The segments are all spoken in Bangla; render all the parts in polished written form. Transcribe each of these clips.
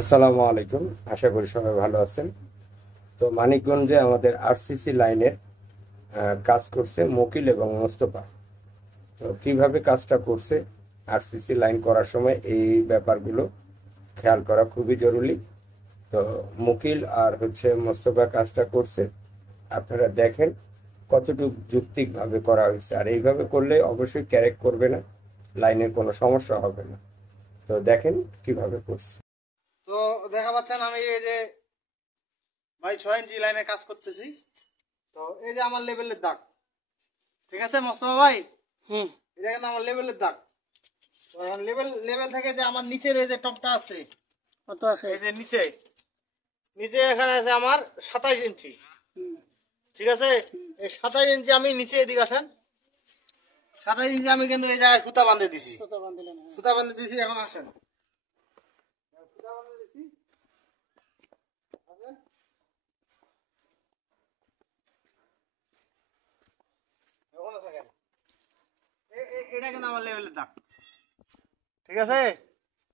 আসসালামু আলাইকুম। আশা করি সবাই ভালো আছেন। তো মানিকগঞ্জে আমাদের আরসিসি লাইনের কাজ করছে মুকিল এবং মোস্তফা। তো কিভাবে কাজটা করছে, আরসিসি লাইন করার সময় এই ব্যাপারগুলো খেয়াল করা খুবই জরুরি। তো মুকিল আর মোস্তফা কাজটা করছে, আপনারা দেখেন কতটুকু যৌক্তিক ভাবে করা হয়েছে। আর এইভাবে করলে অবশ্যই ক্যারেক্ট করবে না, লাইনের কোনো সমস্যা হবে না। তো দেখেন কিভাবে করছে। তো দেখা পাচ্ছেন আমি এই যে ভাই 6 ইঞ্চি লাইনে কাজ করতেছি। তো এই যে আমার লেভেলের দাগ, ঠিক আছে মোস্তফা ভাই? এটা কিন্তু আমার লেভেলের দাগ। তো এখন লেভেল লেভেল থেকে যে আমার নিচের এই যে টপটা আছে, কত আছে? এই যে নিচে নিচে এখানে আছে আমার 27 ইঞ্চি। ঠিক আছে, এই 27 ইঞ্চি আমি নিচে এদিকে আসেন, 27 ইঞ্চি আমি কিন্তু এই জায়গায় সুতা বাঁধে দিছি। কত বান্দিলেন? সুতা বাঁধে দিছি, এখন আসেন সুতা বাঁধে দিছি। আসেন। ওখানে থাকেন। এটা কিন্তু আমার লেভেলের দাগ, ঠিক আছে?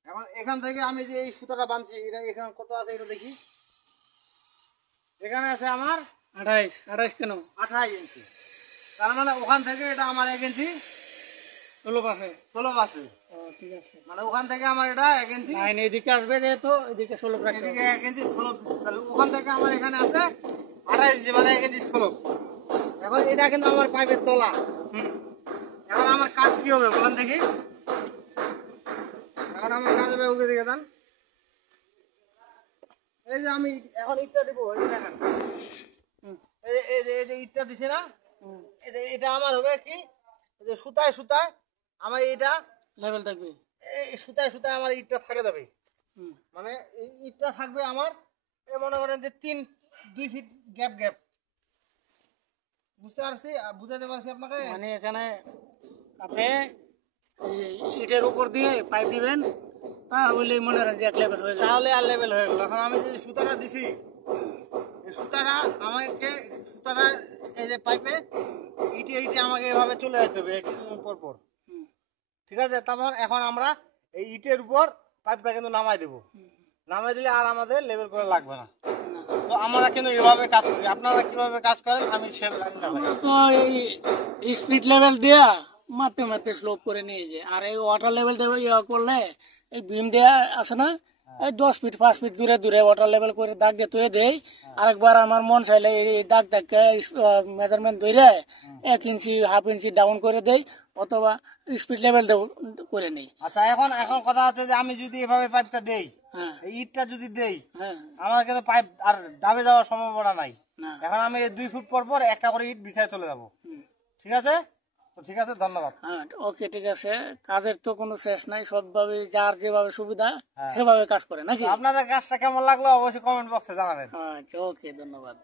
এখন এখান থেকে আমি যে এই সুতাটা বাঁধছি, এটা এখানে কত আছে এটা দেখি। এখানে আছে আমার 28 28 কেন? 28 ইঞ্চি। তার মানে ওখান থেকে এটা আমার 1 ইঞ্চি 16 পাশে। 16 আছে। ও ঠিক আছে। মানে ওখান থেকে আমার এটা 1 ইঞ্চি, লাইন এদিকে আসবে যেহেতু এদিকে 16 রাখতে এদিকে হবে। 1 ইঞ্চি 16। তাহলে ওখান থেকে আমার এখানে আছে 28 ইঞ্চি, মানে 1 ইঞ্চি 16। এখন এটা কিন্তু আমার পাইপের তলা। এখন আমার কাজ কি হবে বলেন দেখি। এখন আমার কাজ হবে ওকে দিকে যান। এই যে আমি এখন ইটটা দিব, এই যে দেখেন, এই যে ইটটা দিছি না, এই যে এটা আমার হবে কি, এই যে সুতায় সুতায় আমার এইটা লেভেল থাকবে। এই সুতায় সুতায় আমার ইটটা থাকে যাবে। মানে এই ইটটা থাকবে আমার, এই মনে করেন যে 2 ফিট গ্যাপ গ্যাপ। বুঝতে পারছি, বুঝাতে পারছি আপনাকে? মানে এখানে আপনি এই ইটের উপর দিয়ে পাইপ দিবেন, তাহলে মনে রাখেন যে এক লেভেল হয়ে গেল। তাহলে আর লেভেল হয়ে গেল। এখন আমি যে সুতাটা দিছি, এই সুতাটা আমাকে সুতাটা এই যে পাইপে ইটে ইটে আমাকে এভাবে চলে যেতে হবে একটু পর পর, ঠিক আছে? তারপর এখন আমরা এই ইটের উপর পাইপটা কিন্তু নামাই দেবো। নামাই দিলে আর আমাদের লেভেল করে লাগবে না। তো আমরা কিন্তু এভাবে কাজ করি। আপনারা কিভাবে কাজ করেন আমি সে জানি না ভাই। আমরা তো এই স্পিড লেভেল দিয়া মাপে মাপে স্লোপ করে নিয়ে যায়। আর এই ওয়াটার লেভেল দেবে ইয়া করলে এই বিম দেয়া আছে না, এই 10 ফিট 5 ফিট দূরে দূরে ওয়াটার লেভেল করে দাগ দিয়ে তুই দেই। আরেকবার আমার মন চাইলে এই দাগ দাগকে মেজারমেন্ট ধরে 1 ইঞ্চি হাফ ইঞ্চি ডাউন করে দেই, অথবা স্পিড লেভেল করে নেই। আচ্ছা, এখন এখন কথা আছে যে আমি যদি এভাবে পাইপটা দেই, হ্যাঁ এই ইটটা যদি দেই, হ্যাঁ আমার কিন্তু পাইপ আর ডাবে যাওয়ার সম্ভাবনা নাই। না। এখন আমি 2 ফুট পর পর একটা করে ইট বিছায় চলে যাব, ঠিক আছে? তো ঠিক আছে, ধন্যবাদ। হ্যাঁ ওকে ঠিক আছে। কাজের তো কোনো শেষ নাই, সবভাবে যার যেভাবে সুবিধা সেভাবে কাজ করে নাকি? আপনাদের কাজটা কেমন লাগলো অবশ্যই কমেন্ট বক্সে জানাবেন। আচ্ছা ওকে, ধন্যবাদ।